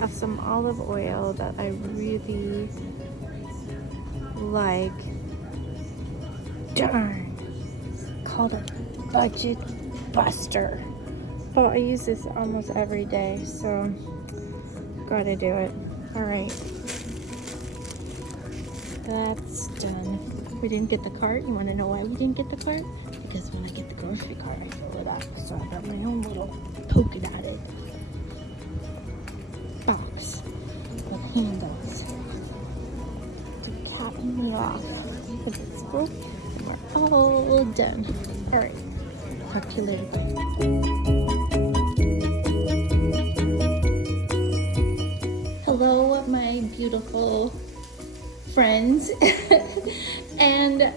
have some olive oil that I really like. Darn, it's called a budget buster. But I use this almost every day, so gotta do it. All right, that's done. We didn't get the cart. You want to know why we didn't get the cart? Because when I get the grocery cart, I fill it up. So I got my own little polka dotted box with handles to cap me off because it's full and we're all done. All right, talk to you later. Bye. Hello, my beautiful friends. And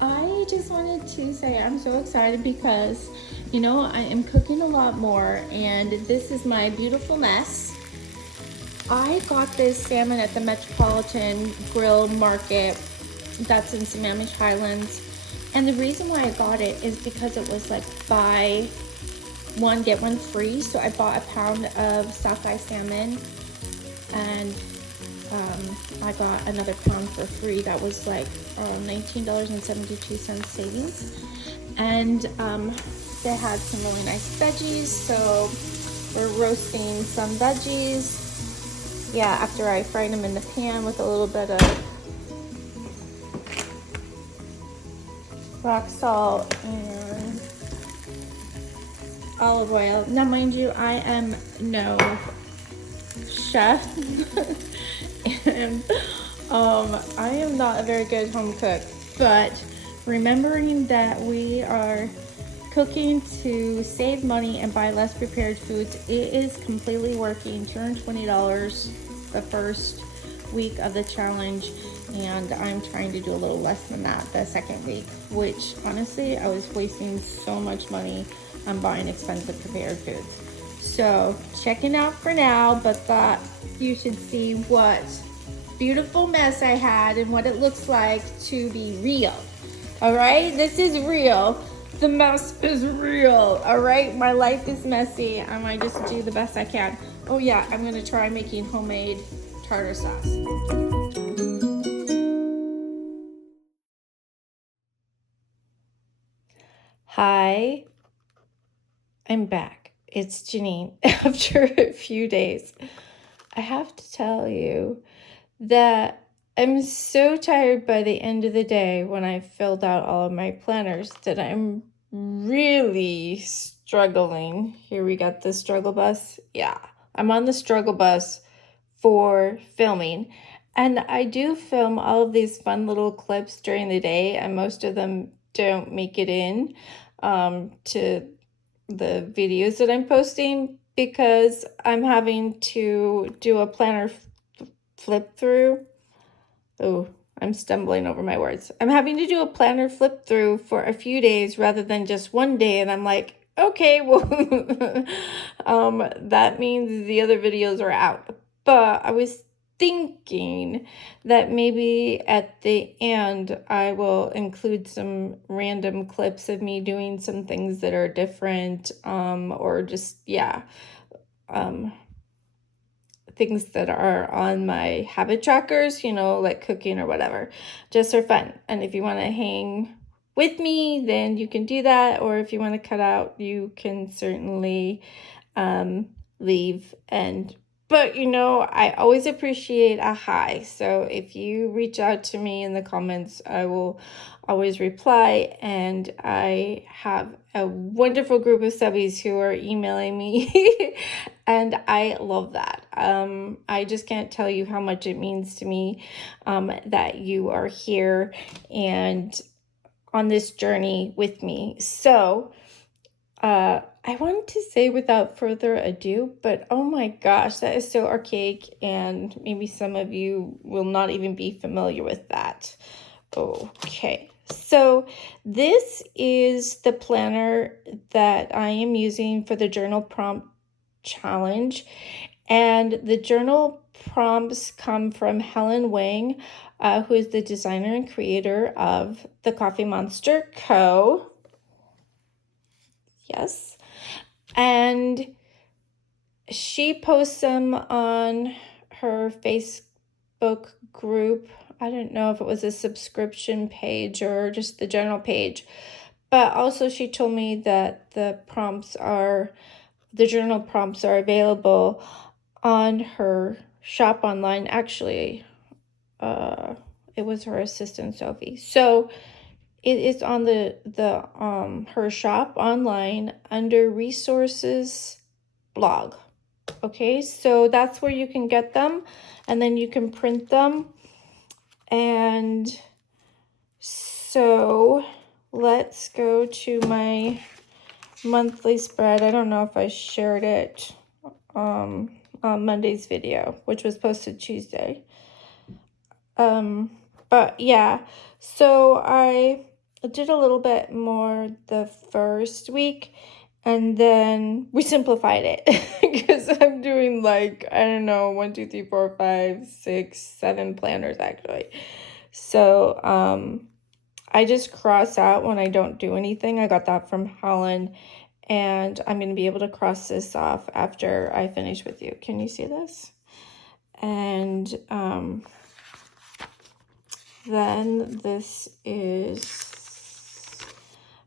I just wanted to say I'm so excited because, you know, I am cooking a lot more, and this is my beautiful mess. I got this salmon at the Metropolitan Grill Market that's in Sammamish Highlands. And the reason why I got it is because it was like buy one, get one free. So I bought a pound of sockeye salmon, and I got another pound for free. That was like $19.72 savings. And they had some really nice veggies. So we're roasting some veggies. Yeah, after I fried them in the pan with a little bit of rock salt and olive oil. Now, mind you, I am no chef, and I am not a very good home cook, but remembering that we are cooking to save money and buy less prepared foods, it is completely working. $220 the first week of the challenge, and I'm trying to do a little less than that the second week, which honestly I was wasting so much money on buying expensive prepared foods. So checking out for now, but thought you should see what beautiful mess I had and what it looks like to be real. All right, this is real. The mess is real. All right, my life is messy. I might just do the best I can. Oh yeah, I'm gonna try making homemade tartar sauce. Hi, I'm back. It's Jenean. After a few days, I have to tell you that I'm so tired by the end of the day when I filled out all of my planners that I'm really struggling. Here we got the struggle bus. Yeah, I'm on the struggle bus for filming. And I do film all of these fun little clips during the day, and most of them don't make it in to the videos that I'm posting because I'm having to do a planner flip through. Oh, I'm stumbling over my words. I'm having to do a planner flip through for a few days rather than just one day. And I'm like, okay, well, that means the other videos are out. But I was thinking that maybe at the end I will include some random clips of me doing some things that are different, or just, yeah, things that are on my habit trackers, you know, like cooking or whatever, just for fun. And if you want to hang with me, then you can do that. Or if you want to cut out, you can certainly leave. But you know, I always appreciate a hi. So if you reach out to me in the comments, I will always reply. And I have a wonderful group of subbies who are emailing me and I love that. I just can't tell you how much it means to me that you are here and on this journey with me. So I wanted to say without further ado, but oh my gosh, that is so archaic, and maybe some of you will not even be familiar with that. Okay, so this is the planner that I am using for the journal prompt challenge, and the journal prompts come from Helen Wang, who is the designer and creator of the Coffee Monster Co. Yes. And she posts them on her Facebook group. I don't know if it was a subscription page or just the general page, but also she told me that the journal prompts are available on her shop online. Actually, it was her assistant Sophie. So it is on the her shop online under resources blog. Okay, so that's where you can get them, and then you can print them. And so let's go to my monthly spread. I don't know if I shared it on Monday's video, which was posted Tuesday. But yeah, so I did a little bit more the first week, and then we simplified it because I'm doing like, I don't know, 1, 2, 3, 4, 5, 6, 7 planners actually. So I just cross out when I don't do anything. I got that from Helen, and I'm going to be able to cross this off after I finish with you. Can you see this? And then this is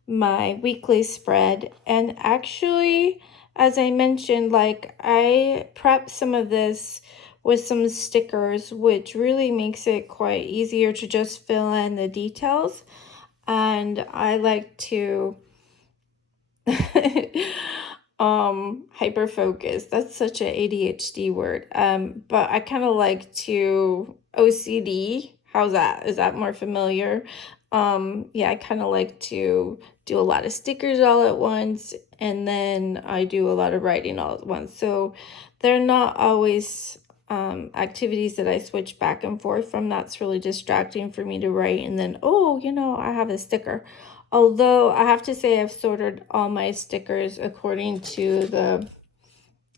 my weekly spread. And actually, as I mentioned, like I prepped some of this with some stickers, which really makes it quite easier to just fill in the details. And I like to hyper focus. That's such an ADHD word. But I kind of like to OCD. How's that? Is that more familiar? Yeah, I kind of like to do a lot of stickers all at once, and then I do a lot of writing all at once. So they're not always activities that I switch back and forth from. That's really distracting for me to write, and then, oh, I have a sticker. Although I have to say I've sorted all my stickers according to the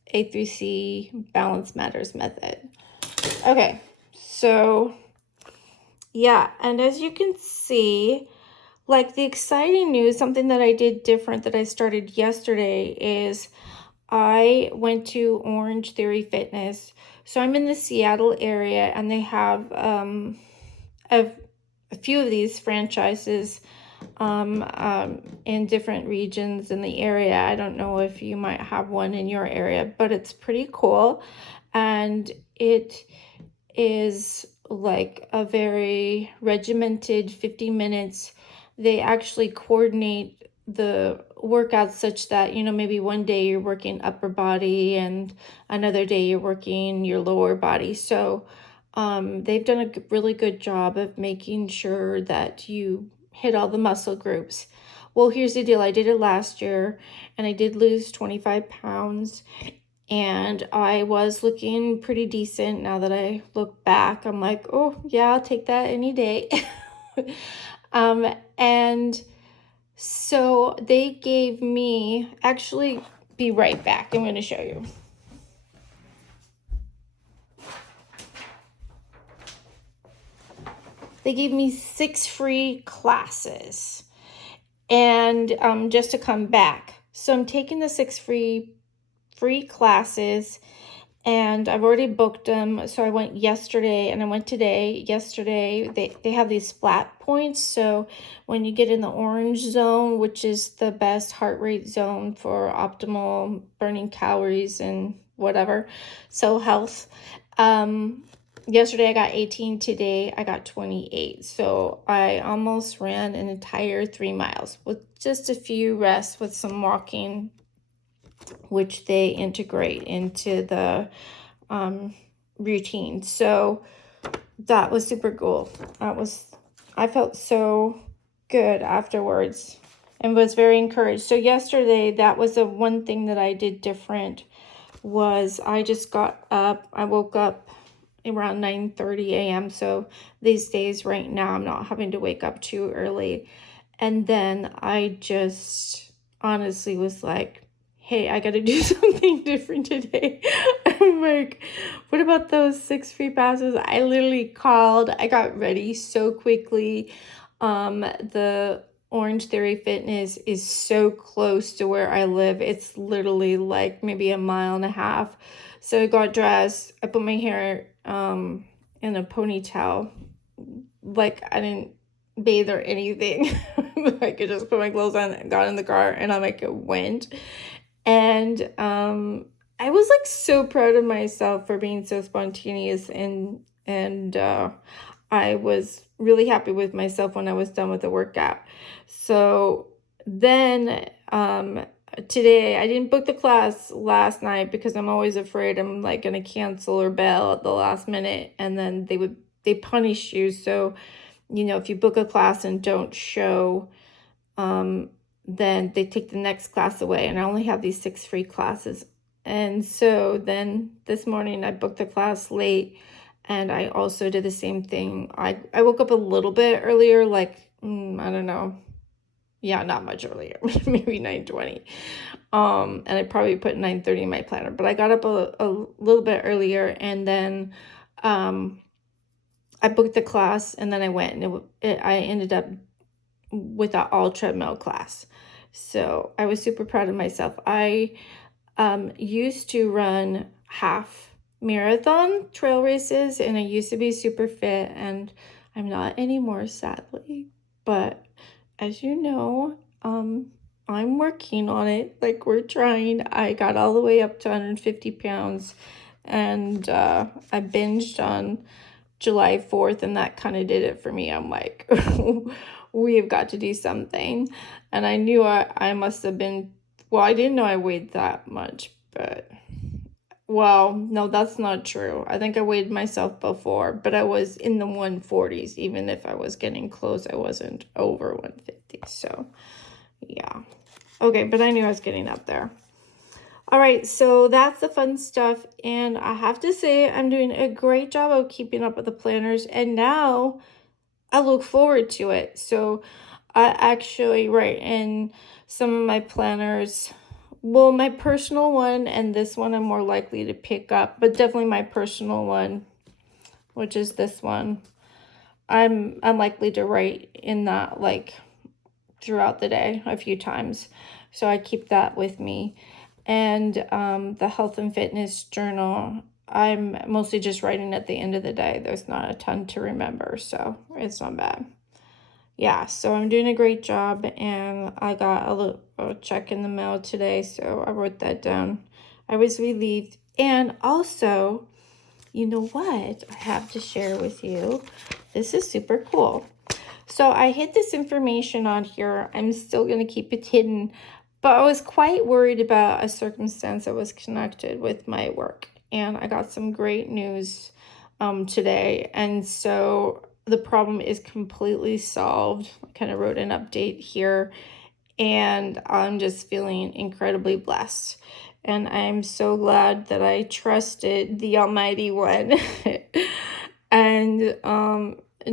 A through C Balance Matters method. Okay, so yeah, and as you can see, like the exciting news, something that I did different that I started yesterday is I went to Orange Theory Fitness. So I'm in the Seattle area, and they have a few of these franchises in different regions in the area. I don't know if you might have one in your area, but it's pretty cool. And it is like a very regimented 50 minutes. They actually coordinate the workouts such that, maybe one day you're working upper body and another day you're working your lower body. So they've done a really good job of making sure that you hit all the muscle groups. Well, here's the deal. I did it last year, and I did lose 25 pounds, and I was looking pretty decent. Now that I look back, I'm like, oh, yeah, I'll take that any day. And so they gave me, actually, be right back. I'm going to show you. They gave me 6 free classes, and just to come back. So I'm taking the 6 free classes, and I've already booked them. So I went yesterday and I went today. Yesterday, they have these flat points. So when you get in the orange zone, which is the best heart rate zone for optimal burning calories and whatever, so health. Yesterday I got 18, today I got 28. So I almost ran an entire 3 miles with just a few rests with some walking, which they integrate into the routine. So that was super cool. I felt so good afterwards and was very encouraged. So yesterday, that was the one thing that I did different, was I just got up. I woke up around 9:30 a.m. So these days right now, I'm not having to wake up too early. And then I just honestly was like, hey, I got to do something different today. I'm like, what about those 6 free passes? I literally called. I got ready so quickly. The Orange Theory Fitness is so close to where I live. It's literally like maybe a mile and a half. So I got dressed. I put my hair in a ponytail. Like I didn't bathe or anything. I could just put my clothes on, got in the car, and I like went. And I was like so proud of myself for being so spontaneous, and I was really happy with myself when I was done with the workout. So then today I didn't book the class last night because I'm always afraid I'm like gonna cancel or bail at the last minute, and then they punish you. So if you book a class and don't show, then they take the next class away, and I only have these 6 free classes. And so then this morning I booked the class late, and I also did the same thing. I woke up a little bit earlier, like I don't know, yeah, not much earlier, maybe 9:20. And I probably put 9:30 in my planner, but I got up a little bit earlier, and then I booked the class, and then I went, and I ended up with an all treadmill class. So I was super proud of myself. I used to run half marathon trail races, and I used to be super fit, and I'm not anymore, sadly. But as you know, I'm working on it. Like, we're trying. I got all the way up to 150 pounds, and I binged on July 4th, and that kind of did it for me. I'm like, we have got to do something. And I knew I must have been, well, I didn't know I weighed that much, but, well, no, that's not true. I think I weighed myself before, but I was in the 140s. Even if I was getting close, I wasn't over 150. So, yeah. Okay, but I knew I was getting up there. All right, so that's the fun stuff, and I have to say I'm doing a great job of keeping up with the planners, and now I look forward to it. So I actually write in some of my planners. Well, my personal one and this one I'm more likely to pick up, but definitely my personal one, which is this one, I'm likely to write in that like throughout the day a few times. So I keep that with me. And the health and fitness journal, I'm mostly just writing at the end of the day. There's not a ton to remember, so it's not bad. Yeah, so I'm doing a great job, and I got a check in the mail today, so I wrote that down. I was relieved. And also, you know what I have to share with you? This is super cool. So I hid this information on here. I'm still going to keep it hidden, but I was quite worried about a circumstance that was connected with my work. And I got some great news today. And so the problem is completely solved. I kind of wrote an update here, and I'm just feeling incredibly blessed. And I'm so glad that I trusted the Almighty One and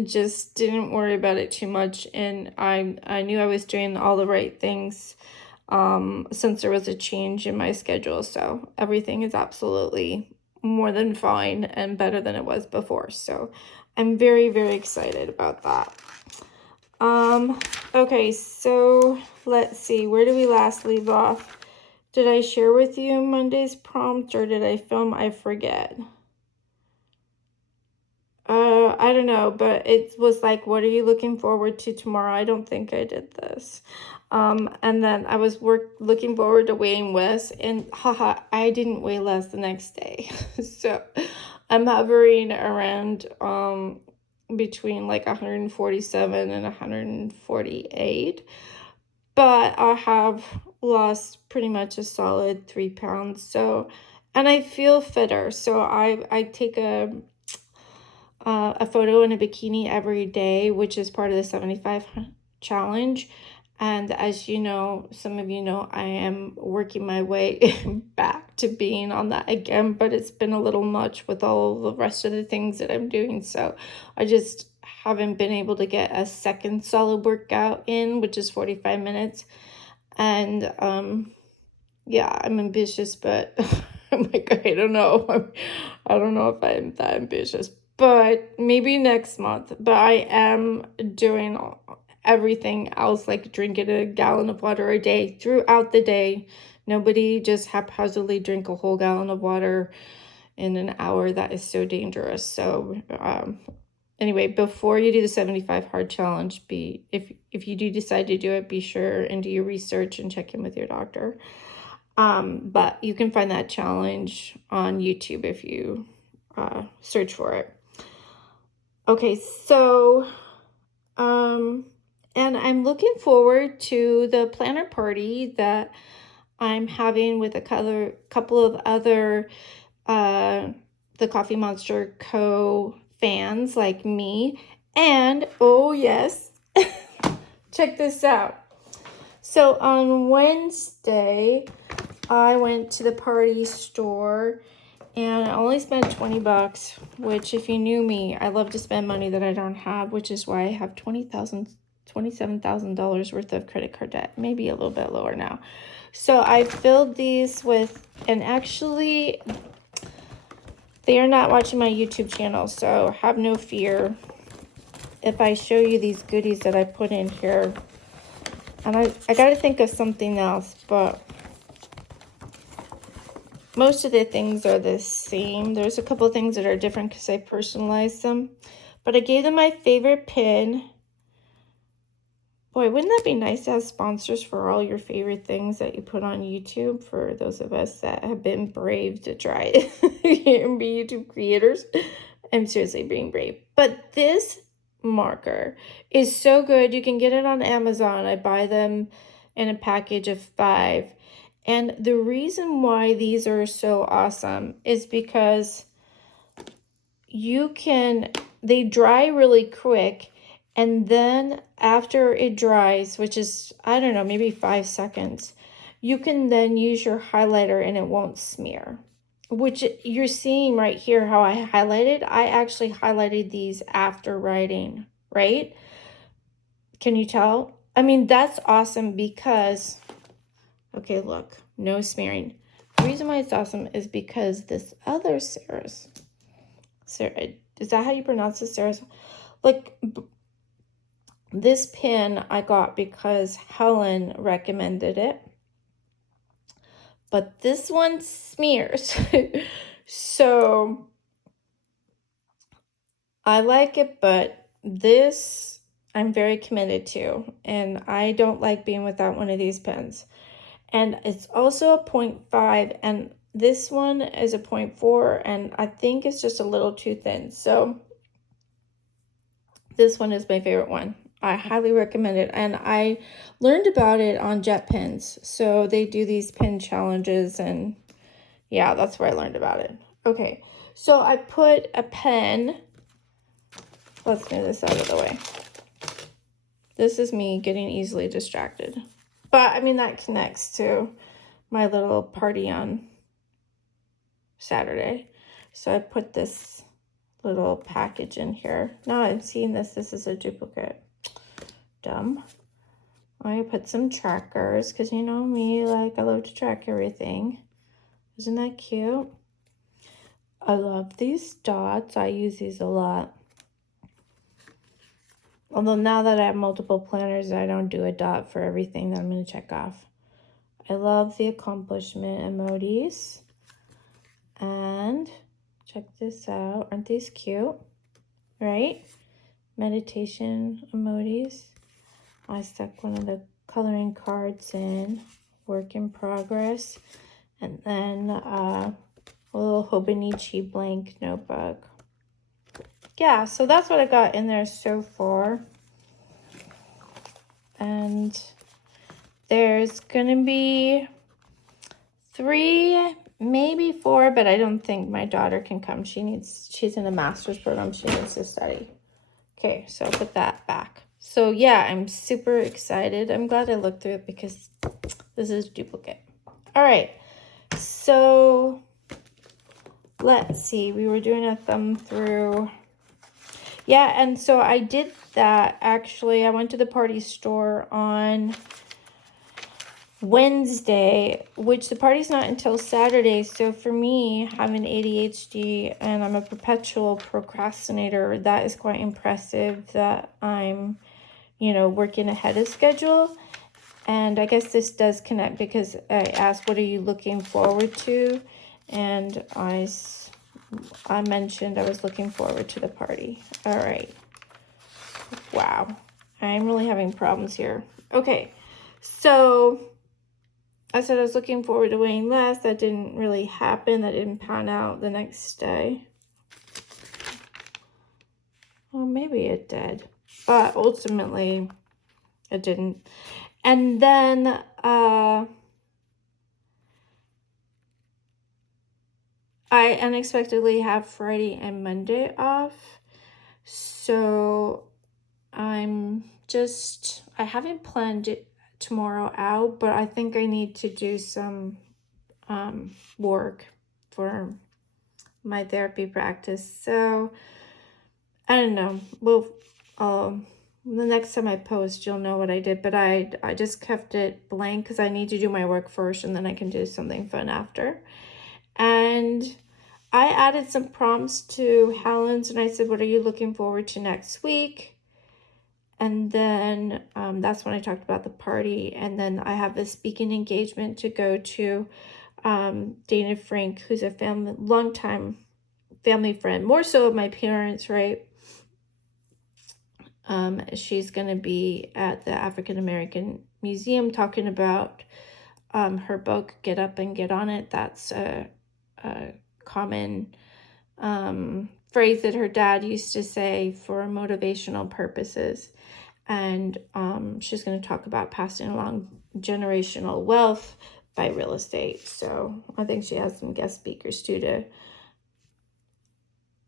just didn't worry about it too much. And I knew I was doing all the right things since there was a change in my schedule. So everything is absolutely more than fine and better than it was before. So I'm very, very excited about that. Okay, so let's see, where did we last leave off? Did I share with you Monday's prompt, or did I film? I forget. I don't know, but it was like, what are you looking forward to tomorrow? I don't think I did this. And then I was looking forward to weighing less, and haha, I didn't weigh less the next day. So I'm hovering around between like 147 and 148, but I have lost pretty much a solid 3 pounds. So, and I feel fitter. So I take a photo in a bikini every day, which is part of the 75 challenge. And as you know, some of you know, I am working my way back to being on that again, but it's been a little much with all the rest of the things that I'm doing. So I just haven't been able to get a second solid workout in, which is 45 minutes. And yeah, I'm ambitious, but I'm like, I don't know. I don't know if I'm that ambitious, but maybe next month. But I am doing everything else, like drinking a gallon of water a day throughout the day. Nobody just haphazardly drink a whole gallon of water in an hour. That is so dangerous. So anyway, before you do the 75 hard challenge, if you do decide to do it, be sure and do your research and check in with your doctor. But you can find that challenge on YouTube if you search for it. Okay, so and I'm looking forward to the planner party that I'm having with a couple of other the Coffee Monster Co. fans like me. And, oh yes, check this out. So on Wednesday, I went to the party store and I only spent 20 bucks, which if you knew me, I love to spend money that I don't have, which is why I have $27,000 worth of credit card debt, maybe a little bit lower now. So I filled these with, and actually they are not watching my YouTube channel, so have no fear if I show you these goodies that I put in here. And I got to think of something else, but most of the things are the same. There's a couple of things that are different because I personalized them. But I gave them my favorite pin. Boy, wouldn't that be nice to have sponsors for all your favorite things that you put on YouTube, for those of us that have been brave to try it and be YouTube creators? I'm seriously being brave. But this marker is so good. You can get it on Amazon. I buy them in a package of 5. And the reason why these are so awesome is because they dry really quick, and then after it dries, which is, I don't know, maybe 5 seconds, you can then use your highlighter and it won't smear. Which you're seeing right here how I highlighted. I actually highlighted these after writing, right? Can you tell? I mean, that's awesome because, okay, look, no smearing. The reason why it's awesome is because this other Sarah, is that how you pronounce this, Sarah? Like, this pin I got because Helen recommended it. But this one smears. So I like it, but this I'm very committed to. And I don't like being without one of these pens. And it's also a 0.5, and this one is a 0.4, and I think it's just a little too thin. So this one is my favorite one. I highly recommend it, and I learned about it on Jet Pens. So they do these pen challenges, and yeah, that's where I learned about it. Okay, so I put a pen. Let's move this out of the way. This is me getting easily distracted. But, I mean, that connects to my little party on Saturday. So I put this little package in here. Now I'm seeing this is a duplicate. Dumb. I put some trackers because you know me, like I love to track everything. Isn't that cute? I love these dots. I use these a lot. Although now that I have multiple planners, I don't do a dot for everything that I'm going to check off. I love the accomplishment emojis. And check this out. Aren't these cute? Right? Meditation emojis. I stuck one of the coloring cards in. Work in progress. And then a little Hobonichi blank notebook. Yeah, so that's what I got in there so far. And there's going to be 3, maybe 4, but I don't think my daughter can come. She's in a master's program. She needs to study. Okay, so I'll put that back. So yeah, I'm super excited. I'm glad I looked through it because this is duplicate. All right, so let's see. We were doing a thumb through. Yeah, and so I did that. Actually, I went to the party store on Wednesday, which the party's not until Saturday. So for me, having ADHD and I'm a perpetual procrastinator, that is quite impressive that I'm working ahead of schedule. And I guess this does connect because I asked, what are you looking forward to? And I mentioned I was looking forward to the party. All right. Wow. I'm really having problems here. Okay. So I said I was looking forward to weighing less. That didn't really happen. That didn't pan out the next day. Well, maybe it did. But ultimately, it didn't. And then I unexpectedly have Friday and Monday off. So I haven't planned it tomorrow out, but I think I need to do some work for my therapy practice. So I don't know. The next time I post, you'll know what I did, but I just kept it blank because I need to do my work first and then I can do something fun after. And I added some prompts to Helen's and I said, what are you looking forward to next week? And then that's when I talked about the party. And then I have a speaking engagement to go to. Dana Frank, who's a longtime family friend, more so of my parents, right? She's going to be at the African American Museum talking about her book, Get Up and Get On It. That's a common phrase that her dad used to say for motivational purposes. And she's going to talk about passing along generational wealth by real estate. So I think she has some guest speakers too to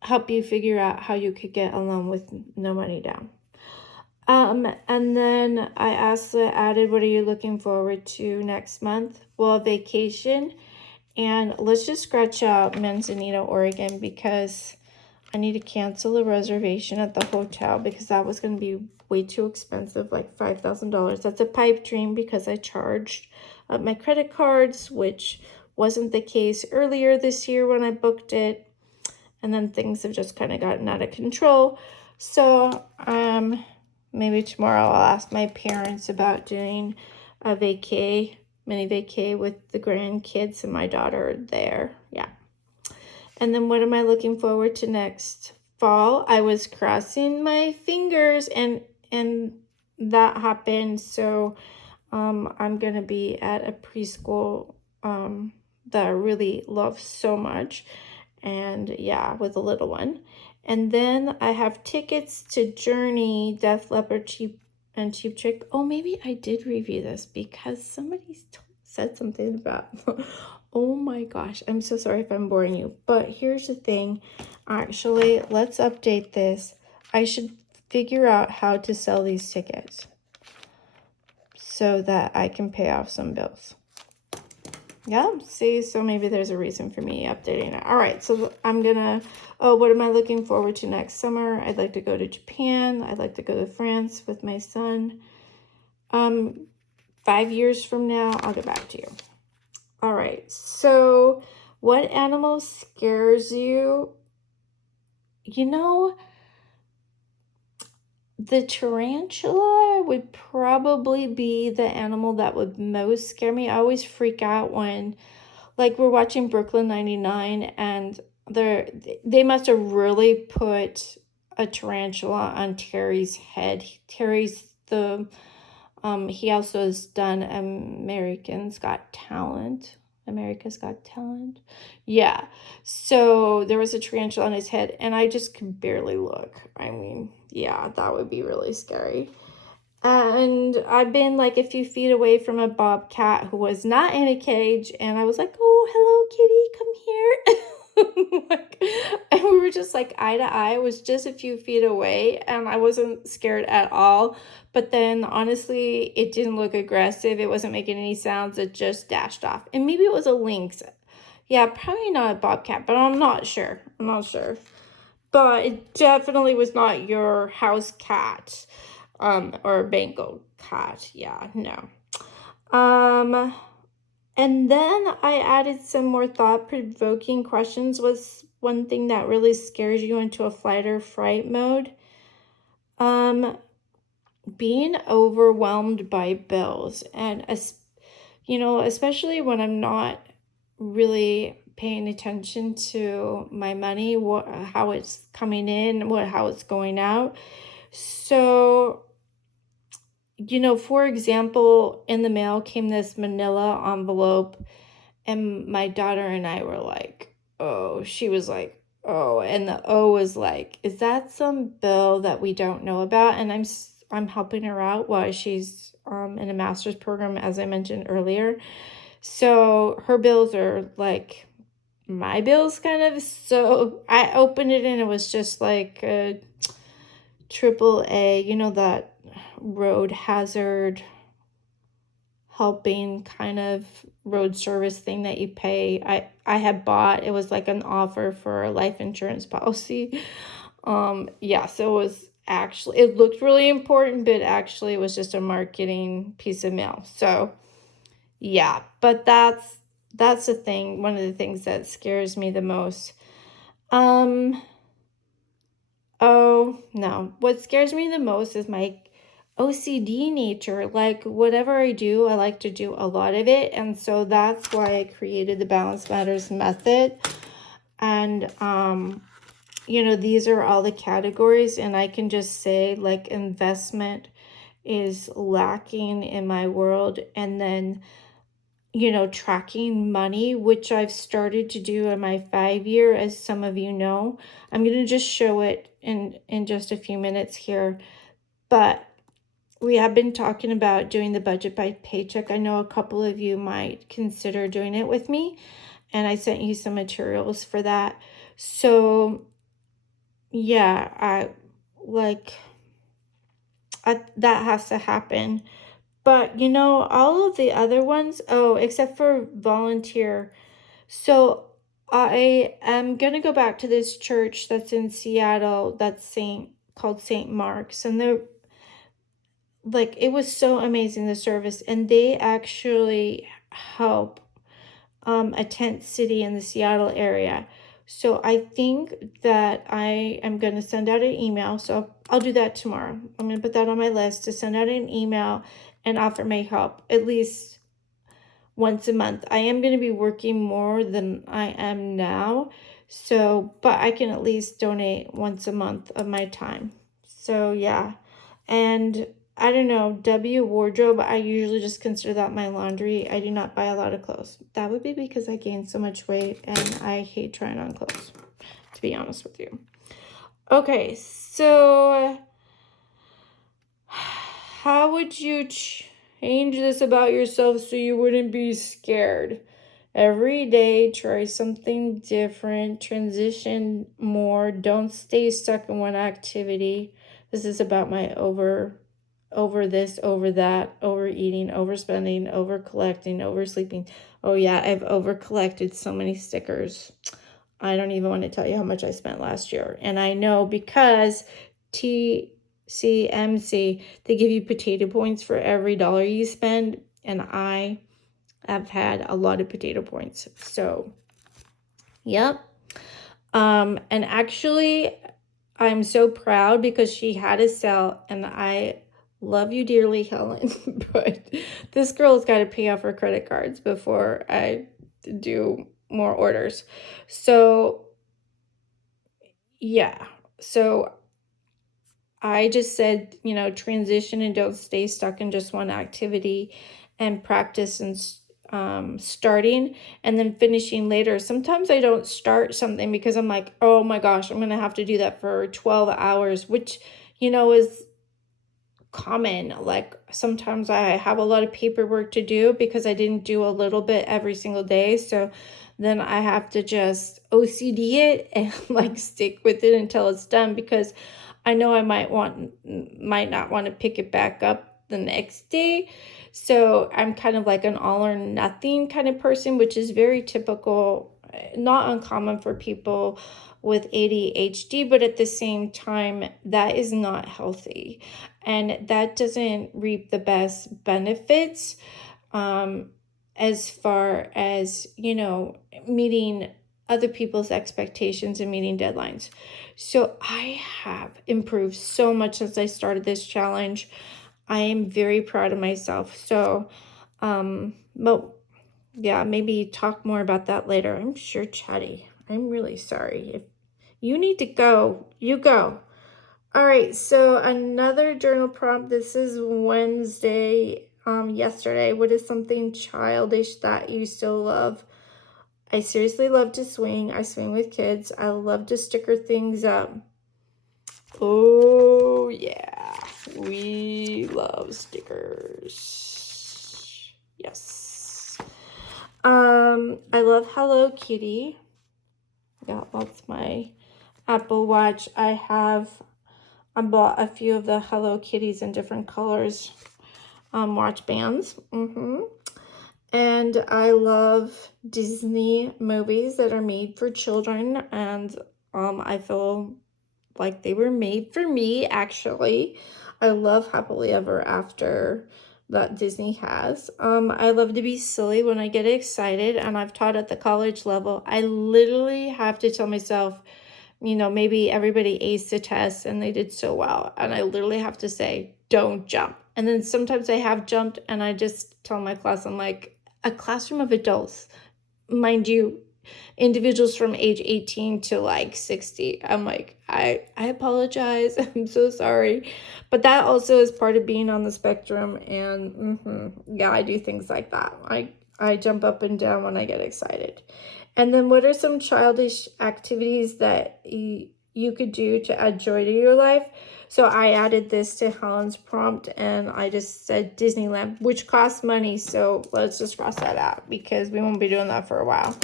help you figure out how you could get a loan with no money down. And then I added, what are you looking forward to next month? Well, vacation. And let's just scratch out Manzanita, Oregon, because I need to cancel a reservation at the hotel because that was going to be way too expensive, like $5,000. That's a pipe dream because I charged my credit cards, which wasn't the case earlier this year when I booked it. And then things have just kind of gotten out of control. So, maybe tomorrow I'll ask my parents about doing a mini vacay with the grandkids and my daughter there. Yeah. And then what am I looking forward to next fall? I was crossing my fingers and that happened. So I'm going to be at a preschool that I really love so much. And yeah, with a little one. And then I have tickets to Journey, Def Leppard, Cheap Trick. Oh, maybe I did review this because somebody said something about, oh my gosh, I'm so sorry if I'm boring you. But here's the thing. Actually, let's update this. I should figure out how to sell these tickets so that I can pay off some bills. Yeah, see, so maybe there's a reason for me updating it. All right, so I'm gonna, what am I looking forward to next summer? I'd like to go to Japan. I'd like to go to France with my son. 5 years from now, I'll get back to you. All right, so what animal scares you? The tarantula would probably be the animal that would most scare me. I always freak out when, like, we're watching Brooklyn 99 and they must have really put a tarantula on Terry's head. Terry's he also has done America's Got Talent. Yeah. So there was a tarantula on his head and I just could barely look. I mean, yeah, that would be really scary. And I've been like a few feet away from a bobcat who was not in a cage. And I was like, oh, hello, kitty, come here. And we were just like eye to eye. It was just a few feet away. And I wasn't scared at all. But then honestly, it didn't look aggressive. It wasn't making any sounds. It just dashed off. And maybe it was a lynx. Yeah, probably not a bobcat, but I'm not sure. But it definitely was not your house cat. Or a Bengal cat. Yeah, no. And then I added some more thought-provoking questions. Was one thing that really scares you into a flight or fright mode. being overwhelmed by bills, and especially when I'm not really paying attention to my money, how it's coming in, how it's going out. So, for example, in the mail came this manila envelope, and my daughter and I were like, oh, she was like, oh, and the O was like, is that some bill that we don't know about? And I'm helping her out while she's in a master's program, as I mentioned earlier. So her bills are like my bills, kind of. So I opened it and it was just like a triple A, that road hazard helping kind of road service thing that you pay. I had bought, it was like an offer for a life insurance policy. Yeah, so it looked really important, but actually it was just a marketing piece of mail. So yeah, but that's the thing, one of the things that scares me the most. Oh, no. What scares me the most is my OCD nature. Like, whatever I do, I like to do a lot of it. And so that's why I created the Balance Matters method. And, these are all the categories. And I can just say, like, investment is lacking in my world. And then, tracking money, which I've started to do in my 5-year, as some of you know. I'm going to just show it in just a few minutes here. But we have been talking about doing the budget by paycheck. I know a couple of you might consider doing it with me, and I sent you some materials for that. So yeah, that has to happen. But all of the other ones, oh, except for volunteer. So I am going to go back to this called St. Mark's, and they're like, it was so amazing, the service, and they actually help a tent city in the Seattle area. So I think that I am going to send out an email. So I'll do that tomorrow. I'm going to put that on my list to send out an email and offer my help at least once a month. I am going to be working more than I am now. So, but I can at least donate once a month of my time. So yeah. And I don't know, wardrobe, I usually just consider that my laundry. I do not buy a lot of clothes. That would be because I gained so much weight and I hate trying on clothes, to be honest with you. Okay, so how would you change this about yourself so you wouldn't be scared? Every day, try something different, transition more, don't stay stuck in one activity. This is about my over this, over that, overeating, overspending, over collecting, oversleeping. Oh yeah, I've over collected so many stickers. I don't even want to tell you how much I spent last year. And I know because TCMC, they give you potato points for every dollar you spend. And I've had a lot of potato points. So, yep. And actually, I'm so proud because she had a sale, and I love you dearly, Helen, but this girl's got to pay off her credit cards before I do more orders. So, yeah. So I just said, transition and don't stay stuck in just one activity, and practice and starting and then finishing later. Sometimes I don't start something because I'm like, oh my gosh, I'm going to have to do that for 12 hours, which, is common. Like sometimes I have a lot of paperwork to do because I didn't do a little bit every single day. So then I have to just OCD it and like stick with it until it's done, because I know I might not want to pick it back up the next day. So I'm kind of like an all or nothing kind of person, which is very typical, not uncommon for people with ADHD, but at the same time, that is not healthy. And that doesn't reap the best benefits as far as, meeting other people's expectations and meeting deadlines. So I have improved so much since I started this challenge. I am very proud of myself. So, but yeah, maybe talk more about that later. I'm sure chatty. I'm really sorry. If you need to go, you go. All right, so another journal prompt. This is Wednesday, yesterday. What is something childish that you still love? I seriously love to swing. I swing with kids. I love to sticker things up. Oh, yeah. We love stickers. Yes. I love Hello Kitty. Yeah, that's my Apple Watch. I bought a few of the Hello Kitties in different colors watch bands. And I love Disney movies that are made for children, and I feel like they were made for me, actually. I love Happily Ever After that Disney has. I love to be silly when I get excited, and I've taught at the college level. I literally have to tell myself, maybe everybody aced the test and they did so well, and I literally have to say, don't jump. And then sometimes I have jumped, and I just tell my class, I'm like, a classroom of adults, mind you, individuals from age 18 to like 60. I'm like, I apologize. I'm so sorry. But that also is part of being on the spectrum. And yeah, I do things like that. I jump up and down when I get excited. And then what are some childish activities that you could do to add joy to your life? So I added this to Helen's prompt, and I just said Disneyland, which costs money. So let's just cross that out because we won't be doing that for a while.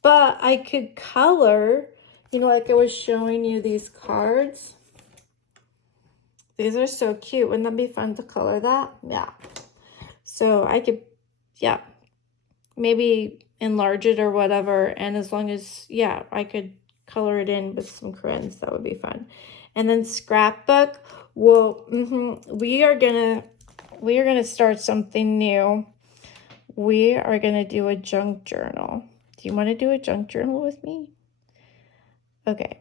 But I could color, like I was showing you these cards. These are so cute. Wouldn't that be fun to color that? Yeah. So I could, yeah, maybe enlarge it or whatever. And as long as, yeah, I could color it in with some crayons, that would be fun. And then scrapbook. Well, we are gonna start something new. We are gonna do a junk journal. Do you want to do a junk journal with me? Okay.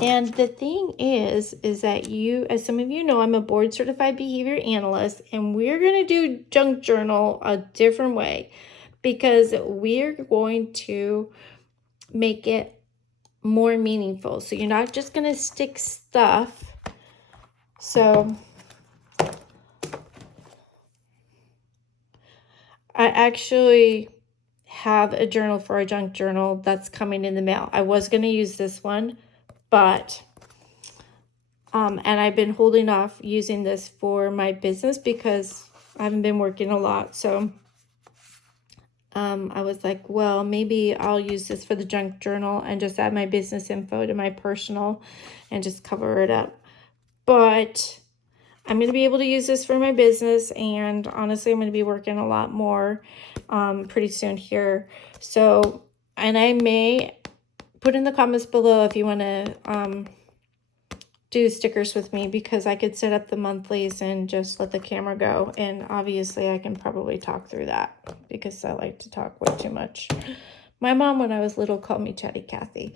And the thing is that as some of you know, I'm a board certified behavior analyst, and we're going to do junk journal a different way because we're going to make it more meaningful. So you're not just going to stick stuff. So I actually have a journal for a junk journal that's coming in the mail. I was going to use this one, but and I've been holding off using this for my business because I haven't been working a lot. So I was like, well, maybe I'll use this for the junk journal and just add my business info to my personal and just cover it up. But I'm going to be able to use this for my business, and honestly, I'm going to be working a lot more pretty soon here. So, and I may put in the comments below if you want to do stickers with me, because I could set up the monthlies and just let the camera go. And obviously I can probably talk through that because I like to talk way too much. My mom, when I was little, called me Chatty Cathy.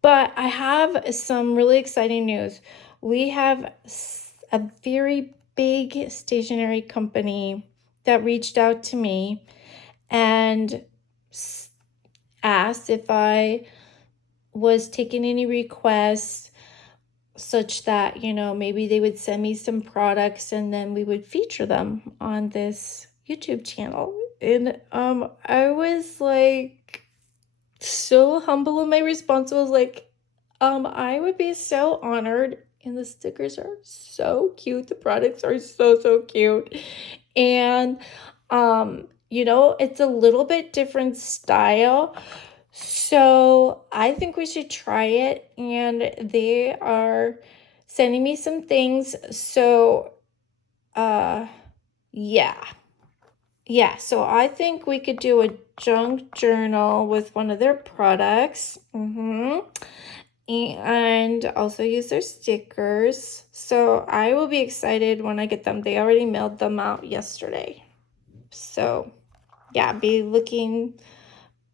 But I have some really exciting news. We have a very big stationery company that reached out to me and asked if I was taking any requests, such that, maybe they would send me some products and then we would feature them on this YouTube channel. And I was like so humble in my response. I was like, I would be so honored. And the stickers are so cute. The products are so cute. And it's a little bit different style. So I think we should try it, and they are sending me some things. So, yeah. So I think we could do a junk journal with one of their products. And also use their stickers. So I will be excited when I get them. They already mailed them out yesterday. So, yeah, be looking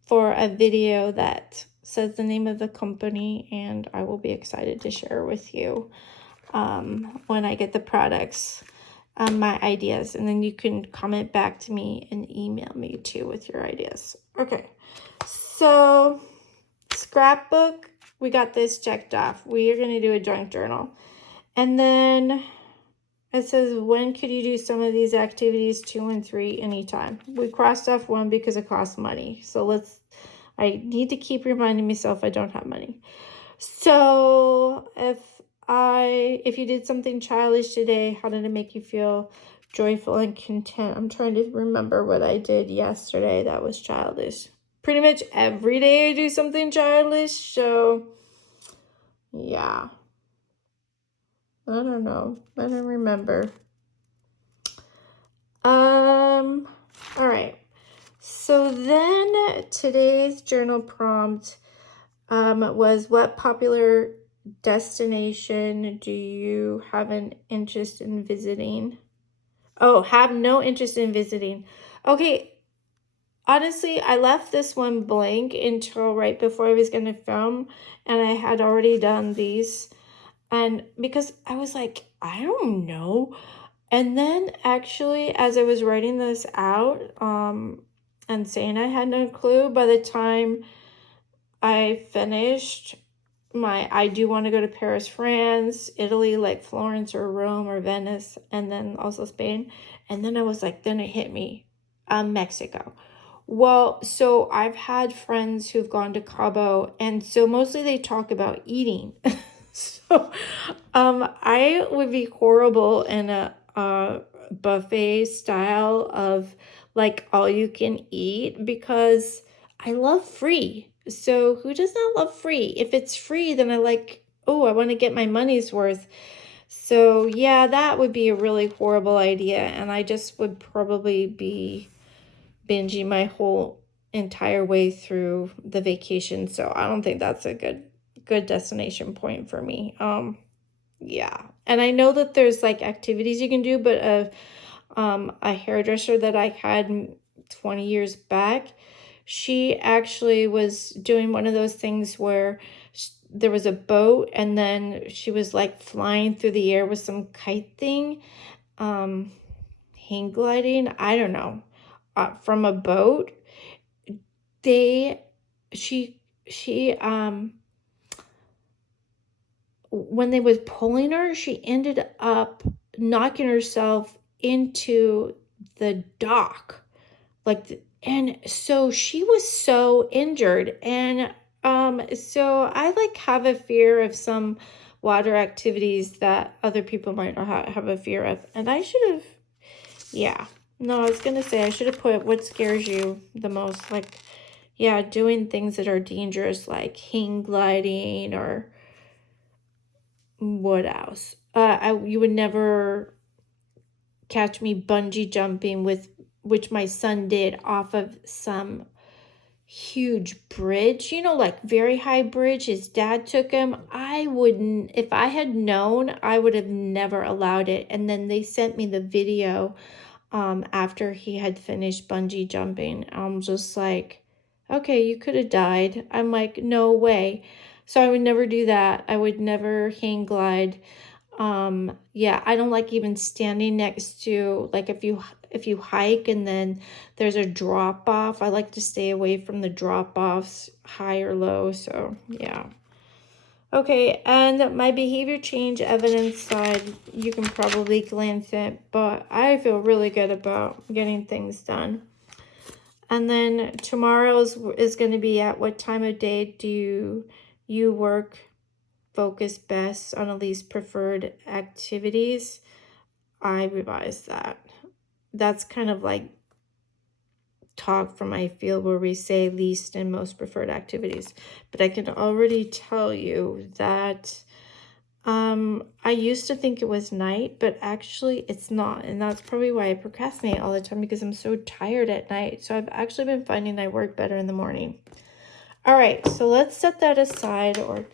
for a video that says the name of the company, and I will be excited to share with you when I get the products, my ideas, and then you can comment back to me and email me too with your ideas. Okay, so scrapbook, we got this checked off. We are going to do a junk journal. And then it says, when could you do some of these activities 2 and 3 anytime? We crossed off 1 because it costs money. So I need to keep reminding myself I don't have money. So if you did something childish today, how did it make you feel? Joyful and content. I'm trying to remember what I did yesterday that was childish. Pretty much every day I do something childish, so yeah. I don't know. I don't remember. All right. So then today's journal prompt was, what popular destination do you have an interest in visiting? Oh, have no interest in visiting. Okay. Honestly, I left this one blank until right before I was going to film, and I had already done these. And because I was like, I don't know. And then actually, as I was writing this out, and saying I had no clue, by the time I finished I do want to go to Paris, France, Italy, like Florence or Rome or Venice, and then also Spain. And then I was like, then it hit me, Mexico. Well, so I've had friends who've gone to Cabo, and so mostly they talk about eating. So, I would be horrible in a buffet style of like all you can eat, because I love free. So who does not love free? If it's free, then I want to get my money's worth. So yeah, that would be a really horrible idea, and I just would probably be binging my whole entire way through the vacation. So I don't think that's a good destination point for me. Yeah. And I know that there's like activities you can do, but a hairdresser that I had 20 years back, she actually was doing one of those things where there was a boat, and then she was like flying through the air with some kite thing, hang gliding, I don't know, from a boat. She when they was pulling her, she ended up knocking herself into the dock, and so she was so injured. And so I have a fear of some water activities that other people might not have a fear of. And I should have, yeah, no, I was gonna say I should have put what scares you the most, doing things that are dangerous, like hang gliding, or what else? You would never catch me bungee jumping, which my son did off of some huge bridge, like very high bridge. His dad took him. I wouldn't, if I had known, I would have never allowed it. And then they sent me the video after he had finished bungee jumping. I'm just like, okay, you could have died. I'm like, no way. So I would never do that. I would never hang glide. Yeah, I don't like even standing next to, like, if you hike and then there's a drop off, I like to stay away from the drop offs, high or low. So yeah. Okay, and my behavior change evidence side, you can probably glance at, but I feel really good about getting things done. And then tomorrow's is going to be, at what time of day do you work focus best on at least preferred activities? I revised that. That's kind of like talk from my field where we say least and most preferred activities. But I can already tell you that I used to think it was night, but actually it's not. And that's probably why I procrastinate all the time, because I'm so tired at night. So I've actually been finding I work better in the morning. All right, so let's set that aside, or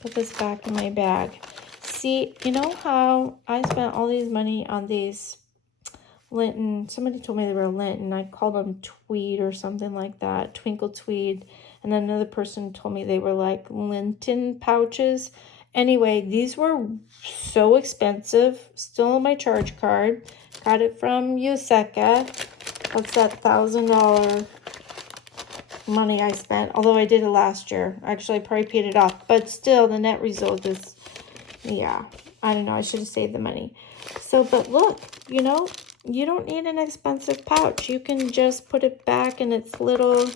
put this back in my bag. See, you know how I spent all these money on these Linton, somebody told me they were Linton, I called them tweed or something like that, twinkle tweed And then another person told me they were like Linton pouches. Anyway, these were so expensive. Still on my charge card. Got it from Yoseka. That's that $1,000 money I spent. Although I did it last year. Actually, I probably paid it off. But still, the net result is, yeah. I don't know. I should have saved the money. So, but look, you know, you don't need an expensive pouch. You can just put it back in its little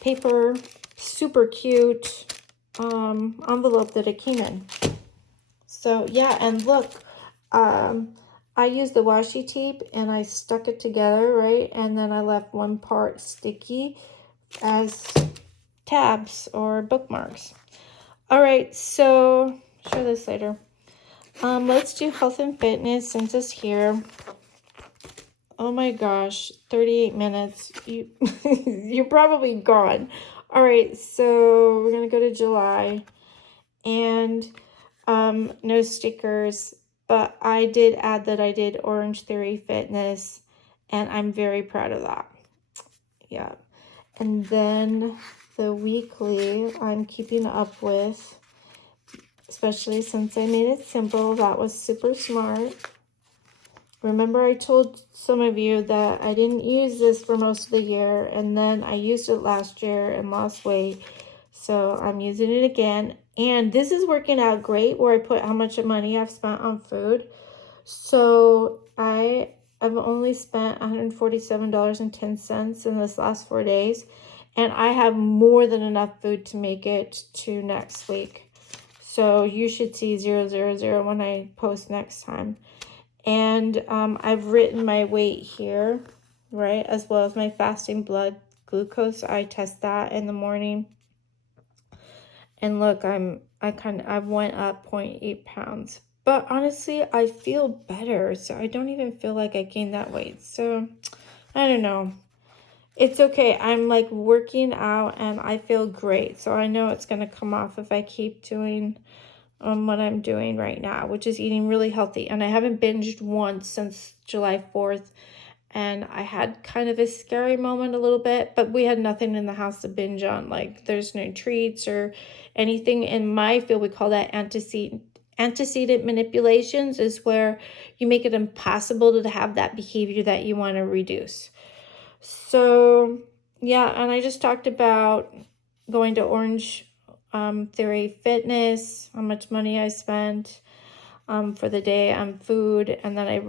paper, super cute envelope that it came in. So yeah, and look, I used the washi tape and I stuck it together, right? And then I left one part sticky as tabs or bookmarks. All right, so show this later. Let's do health and fitness since it's here. Oh my gosh, 38 minutes. You're probably gone. All right, so we're gonna go to July, and no stickers, but I did add that I did Orange Theory Fitness, and I'm very proud of that. Yeah, and then the weekly I'm keeping up with, especially since I made it simple. That was super smart. Remember I told some of you that I didn't use this for most of the year, and then I used it last year and lost weight. So I'm using it again. And this is working out great where I put how much money I've spent on food. So I've only spent $147.10 in this last 4 days. And I have more than enough food to make it to next week. So you should see 000 when I post next time. And I've written my weight here, right, as well as my fasting blood glucose. I test that in the morning. And look, I went up 0.8 pounds. But honestly, I feel better. So I don't even feel like I gained that weight. So I don't know. It's okay. I'm like working out and I feel great. So I know it's going to come off if I keep doing what I'm doing right now, which is eating really healthy. And I haven't binged once since July 4th. And I had kind of a scary moment a little bit, but we had nothing in the house to binge on. Like there's no treats or anything. In my field, we call that antecedent manipulations, is where you make it impossible to have that behavior that you want to reduce. So yeah, and I just talked about going to Orange Theory Fitness, how much money I spent for the day on food, and then I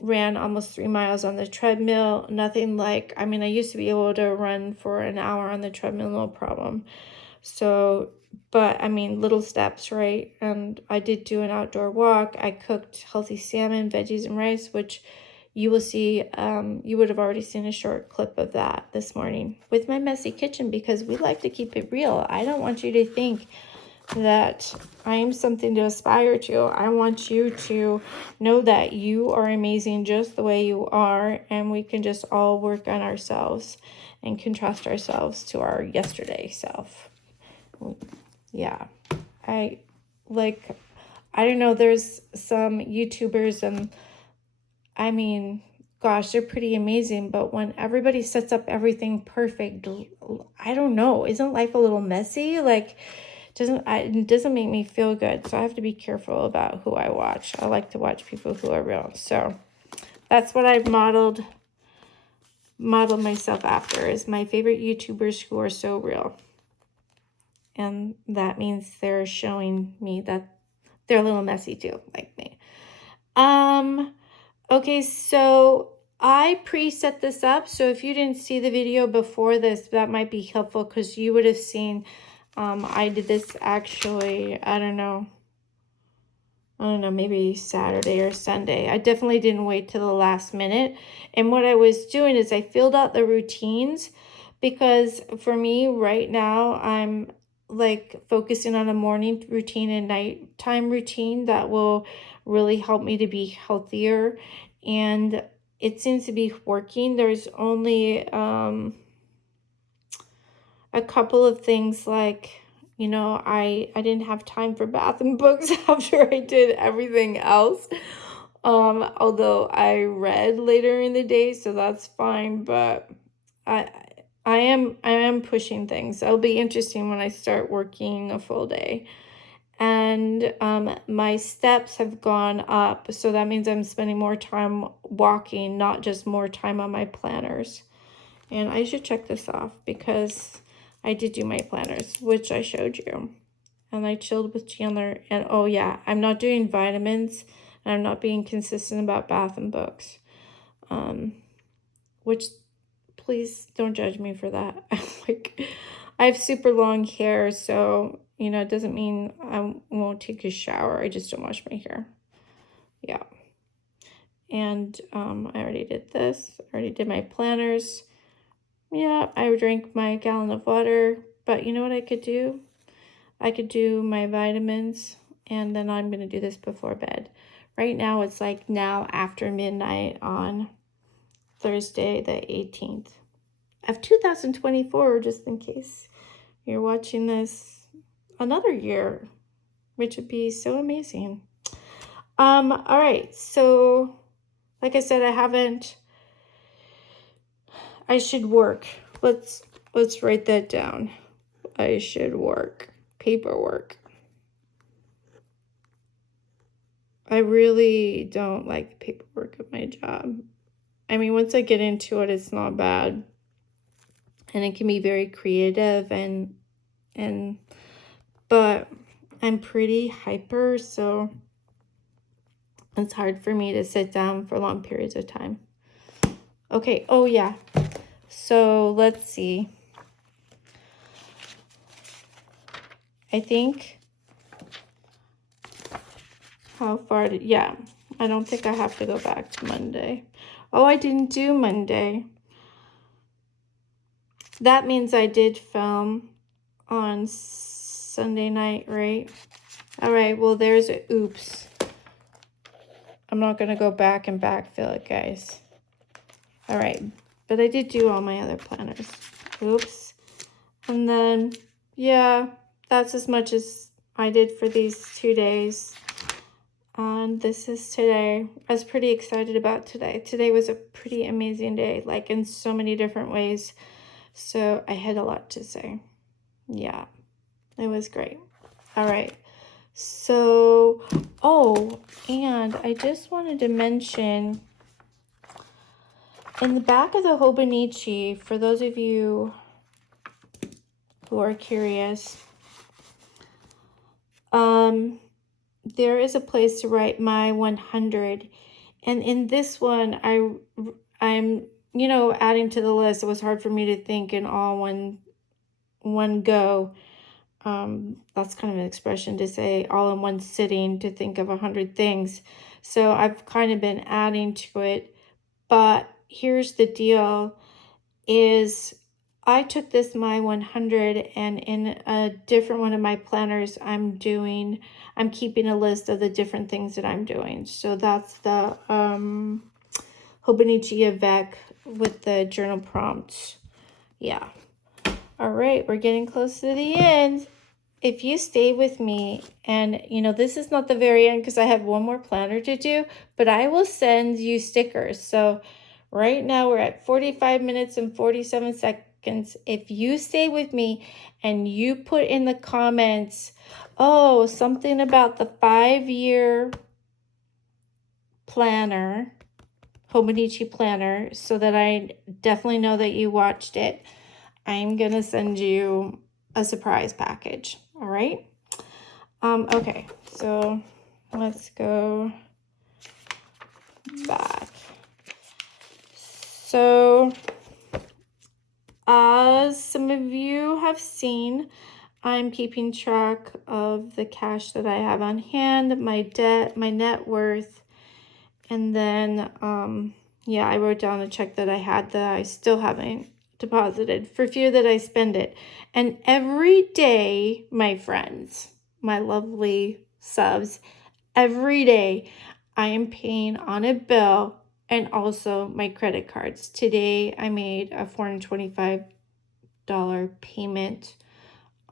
ran almost 3 miles on the treadmill. Nothing like, I mean, I used to be able to run for an hour on the treadmill, no problem. So, but I mean, little steps, right? And I did do an outdoor walk. I cooked healthy salmon, veggies, and rice, which you will see, you would have already seen a short clip of that this morning with my messy kitchen, because we like to keep it real. I don't want you to think that I am something to aspire to. I want you to know that you are amazing just the way you are, and we can just all work on ourselves and contrast ourselves to our yesterday self. Yeah, I don't know, there's some YouTubers, and I mean, gosh, they're pretty amazing, but when everybody sets up everything perfect, I don't know, isn't life a little messy? Like, it doesn't make me feel good. So I have to be careful about who I watch. I like to watch people who are real. So that's what I've modeled myself after, is my favorite YouTubers who are so real. And that means they're showing me that they're a little messy too, like me. Okay, so I preset this up. So if you didn't see the video before this, that might be helpful, because you would have seen I did this actually, I don't know, maybe Saturday or Sunday. I definitely didn't wait till the last minute. And what I was doing is I filled out the routines, because for me right now, I'm like focusing on a morning routine and nighttime routine that will really help me to be healthier. And it seems to be working. There's only a couple of things, like, you know, I didn't have time for bath and books after I did everything else. Although I read later in the day, so that's fine. But I am pushing things. It'll be interesting when I start working a full day. And my steps have gone up, so that means I'm spending more time walking, not just more time on my planners. And I should check this off because I did do my planners, which I showed you. And I chilled with Chandler. And oh yeah, I'm not doing vitamins. And I'm not being consistent about bath and books. Which, please don't judge me for that. Like, I have super long hair, so, you know, it doesn't mean I won't take a shower. I just don't wash my hair. Yeah. And I already did this. I already did my planners. Yeah, I drank my gallon of water. But you know what I could do? I could do my vitamins, and then I'm going to do this before bed. Right now, it's like now after midnight on Thursday the 18th of 2024, just in case you're watching this another year, which would be so amazing. All right, so like I said, I should work. Let's write that down. I should work. Paperwork. I really don't like the paperwork of my job. I mean, once I get into it, it's not bad. And it can be very creative but I'm pretty hyper, so it's hard for me to sit down for long periods of time. Okay, oh yeah. So let's see. I think yeah, I don't think I have to go back to Monday. Oh, I didn't do Monday. That means I did film on Sunday night, right? All right, well, there's a oops. I'm not going to go back and backfill it, guys. All right, but I did do all my other planners. Oops. And then, yeah, that's as much as I did for these 2 days. And this is today. I was pretty excited about today. Today was a pretty amazing day, like in so many different ways. So I had a lot to say. Yeah, it was great. All right. So, oh, and I just wanted to mention in the back of the Hobonichi, for those of you who are curious, there is a place to write my 100. And in this one, I'm, you know, adding to the list. It was hard for me to think in all one go. That's kind of an expression to say all in one sitting, to think of 100 things. So I've kind of been adding to it. But here's the deal is I took this my 100, and in a different one of my planners, I'm keeping a list of the different things that I'm doing. So that's the Hobonichi avec with the journal prompts. Yeah. All right, we're getting close to the end. If you stay with me, and you know, this is not the very end because I have one more planner to do, but I will send you stickers. So right now we're at 45 minutes and 47 seconds. If you stay with me and you put in the comments, oh, something about the 5-year planner, Hobonichi planner, so that I definitely know that you watched it, I'm going to send you a surprise package. All right. Okay, so let's go back. So as some of you have seen, I'm keeping track of the cash that I have on hand, my debt, my net worth, and then yeah, I wrote down a check that I had that I still haven't deposited for fear that I spend it. And every day, my friends, my lovely subs, every day I am paying on a bill and also my credit cards. Today I made a $425 payment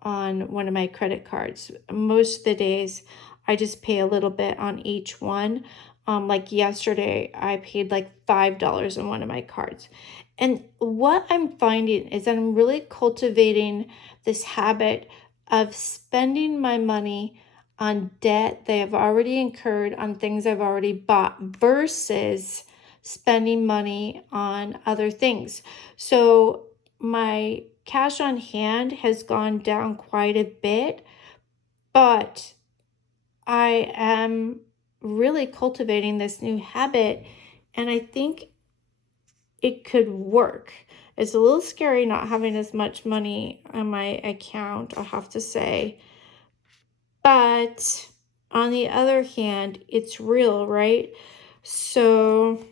on one of my credit cards. Most of the days I just pay a little bit on each one. Like yesterday I paid like $5 on one of my cards. And what I'm finding is that I'm really cultivating this habit of spending my money on debt that I've already incurred, on things I've already bought, versus spending money on other things. So my cash on hand has gone down quite a bit, but I am really cultivating this new habit, and I think it could work. It's a little scary not having as much money on my account, I'll have to say. But on the other hand, it's real, right? So,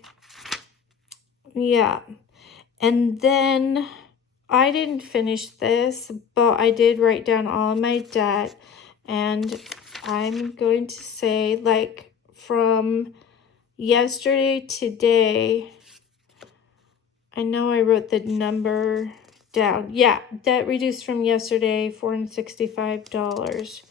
yeah. And then I didn't finish this, but I did write down all of my debt. And I'm going to say, like, from yesterday to today, I know I wrote the number down. Yeah, debt reduced from yesterday, $465.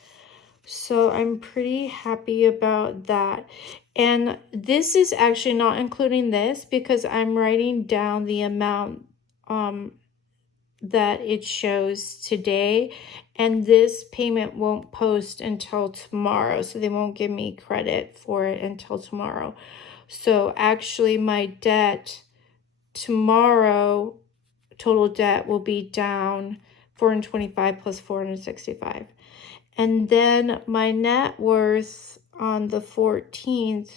So I'm pretty happy about that. And this is actually not including this because I'm writing down the amount that it shows today. And this payment won't post until tomorrow. So they won't give me credit for it until tomorrow. So actually my debt tomorrow, total debt will be down 425 plus 465. And then my net worth on the 14th,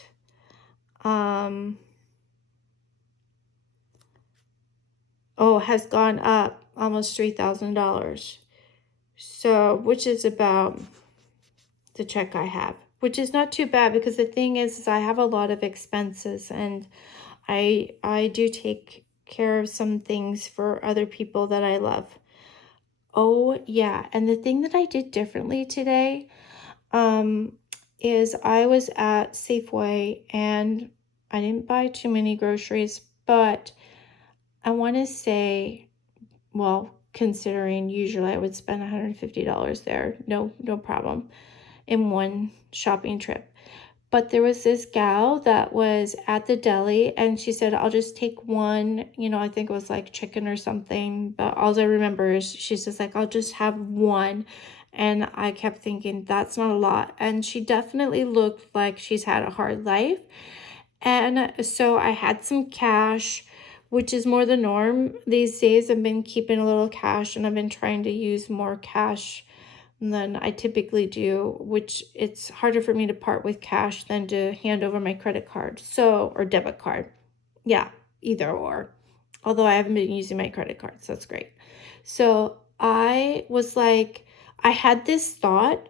has gone up almost $3,000. So, which is about the check I have, which is not too bad because the thing is I have a lot of expenses and I do take care of some things for other people that I love. Oh, yeah. And the thing that I did differently today is I was at Safeway and I didn't buy too many groceries, but I want to say, well, considering usually I would spend $150 there, no problem, in one shopping trip. But there was this gal that was at the deli and she said, I'll just take one, I think it was like chicken or something. But all I remember is she's just like, I'll just have one. And I kept thinking, that's not a lot. And she definitely looked like she's had a hard life. And so I had some cash, which is more the norm these days. I've been keeping a little cash and I've been trying to use more cash than I typically do, which it's harder for me to part with cash than to hand over my credit card. Or debit card. Yeah, either or. Although I haven't been using my credit card, so that's great. So I was like, I had this thought,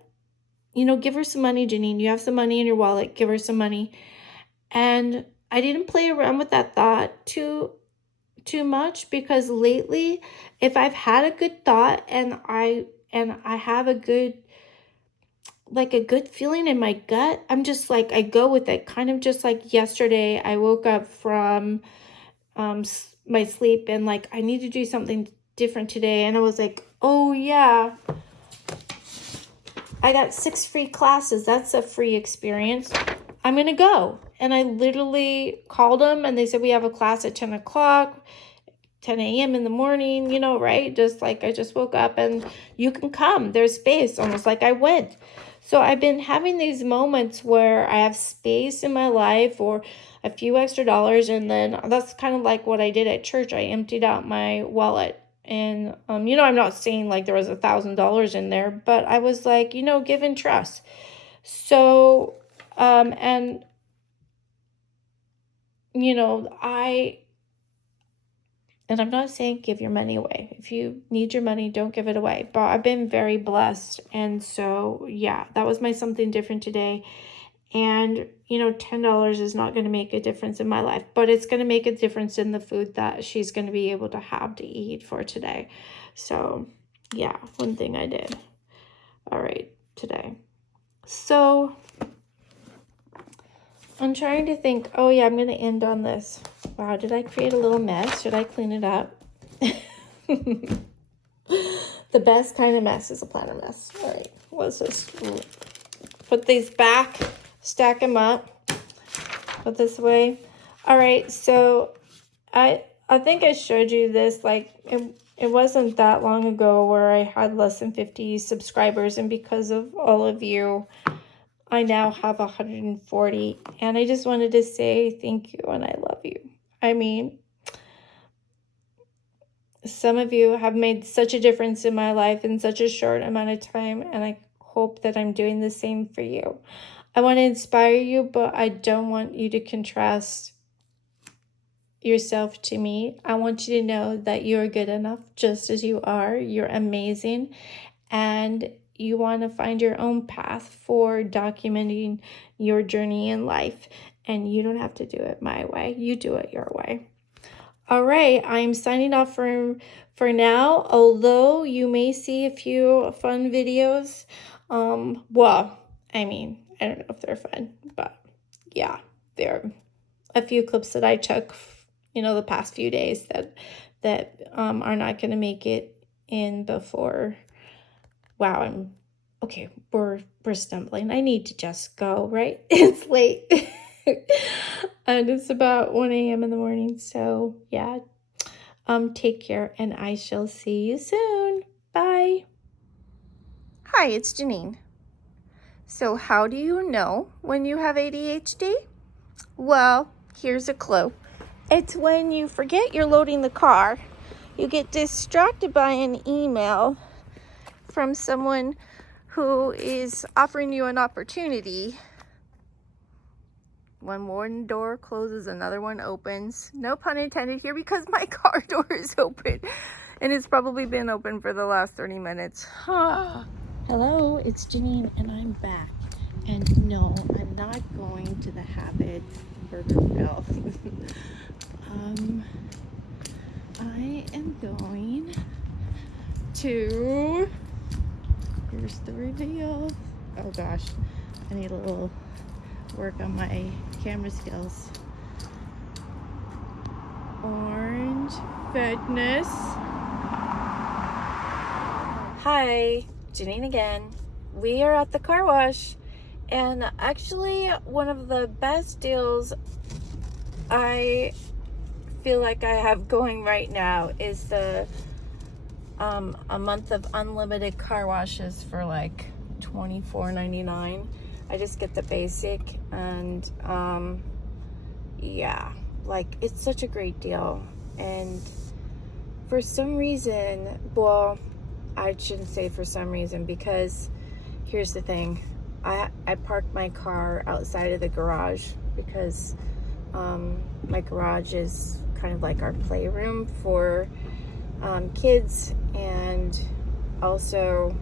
give her some money, Jenean. You have some money in your wallet, give her some money. And I didn't play around with that thought too much because lately, if I've had a good thought and I have a good feeling in my gut, I'm just like, I go with it. Kind of just like yesterday, I woke up from my sleep and like, I need to do something different today. And I was like, oh yeah, I got 6 free classes. That's a free experience. I'm going to go. And I literally called them and they said, we have a class at 10 o'clock. 10 a.m. in the morning, right? Just like I just woke up and you can come. There's space, almost like I went. So I've been having these moments where I have space in my life or a few extra dollars. And then that's kind of like what I did at church. I emptied out my wallet. And, I'm not saying like there was $1,000 in there, but I was like, give and trust. So, and, and I'm not saying give your money away. If you need your money, don't give it away. But I've been very blessed. And so, yeah, that was my something different today. And, $10 is not going to make a difference in my life. But it's going to make a difference in the food that she's going to be able to have to eat for today. So, yeah, one thing I did. All right, today. So, I'm trying to think, oh yeah, I'm going to end on this. Wow, did I create a little mess? Should I clean it up? The best kind of mess is a planner mess. All right, let's just put these back, stack them up, put this away. All right, so I I think I showed you this, like, it wasn't that long ago where I had less than 50 subscribers, and because of all of you, I now have 140, and I just wanted to say thank you and I love you. I mean, some of you have made such a difference in my life in such a short amount of time, and I hope that I'm doing the same for you. I want to inspire you, but I don't want you to contrast yourself to me. I want you to know that you're good enough just as you are. You're amazing, and you want to find your own path for documenting your journey in life, and you don't have to do it my way. You do it your way. All right, I'm signing off for now, although you may see a few fun videos. Well, I mean, I don't know if they're fun, but yeah, there are a few clips that I took, the past few days that are not going to make it in before. Wow, we're stumbling. I need to just go, right? It's late. And it's about 1 a.m. in the morning. So yeah. Take care, and I shall see you soon. Bye. Hi, it's Jenean. So how do you know when you have ADHD? Well, here's a clue. It's when you forget you're loading the car, you get distracted by an email from someone who is offering you an opportunity. One door closes, another one opens. No pun intended here, because my car door is open and it's probably been open for the last 30 minutes. Hello, it's Jenean and I'm back. And no, I'm not going to the Habit Burgerville. I am going to, here's the reveal. Oh gosh, I need a little work on my camera skills. Orange Fitness. Hi, Jenean again. We are at the car wash, and actually one of the best deals I feel like I have going right now is the a month of unlimited car washes for like $24.99. I just get the basic, and yeah, like, it's such a great deal. And for some reason, well, I shouldn't say for some reason, because here's the thing. I parked my car outside of the garage because my garage is kind of like our playroom for kids, and also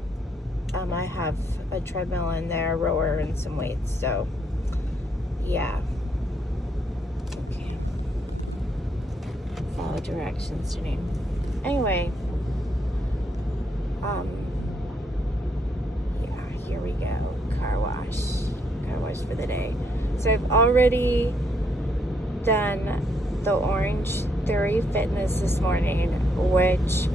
I have a treadmill in there, a rower, and some weights. So yeah, okay, follow directions, Jenean. Anyway, yeah, here we go. Car wash for the day. So I've already done the Orange Theory Fitness this morning, which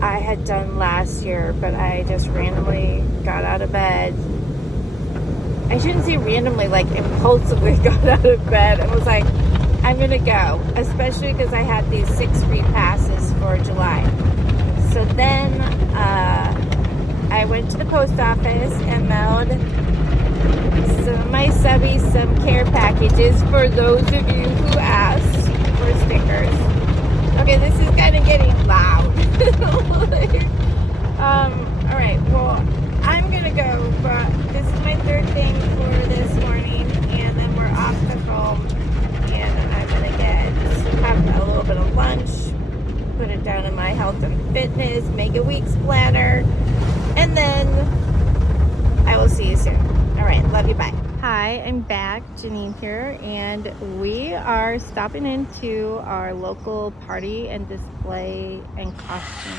I had done last year, but I just randomly got out of bed. I shouldn't say randomly, like impulsively got out of bed and was like, I'm gonna go, especially because I had these 6 free passes for July. So then I went to the post office and mailed some of my subbies some care packages for those of you who asked for stickers. Okay, this is kind of getting loud. All right, well, I'm gonna go, but this is my 3rd thing for this morning, and then we're off to home, and I'm gonna have a little bit of lunch, put it down in my health and fitness, make a week's planner, and then I will see you soon. All right, love you, bye. Hi, I'm back, Jenean here, and we are stopping into our local party and display and costume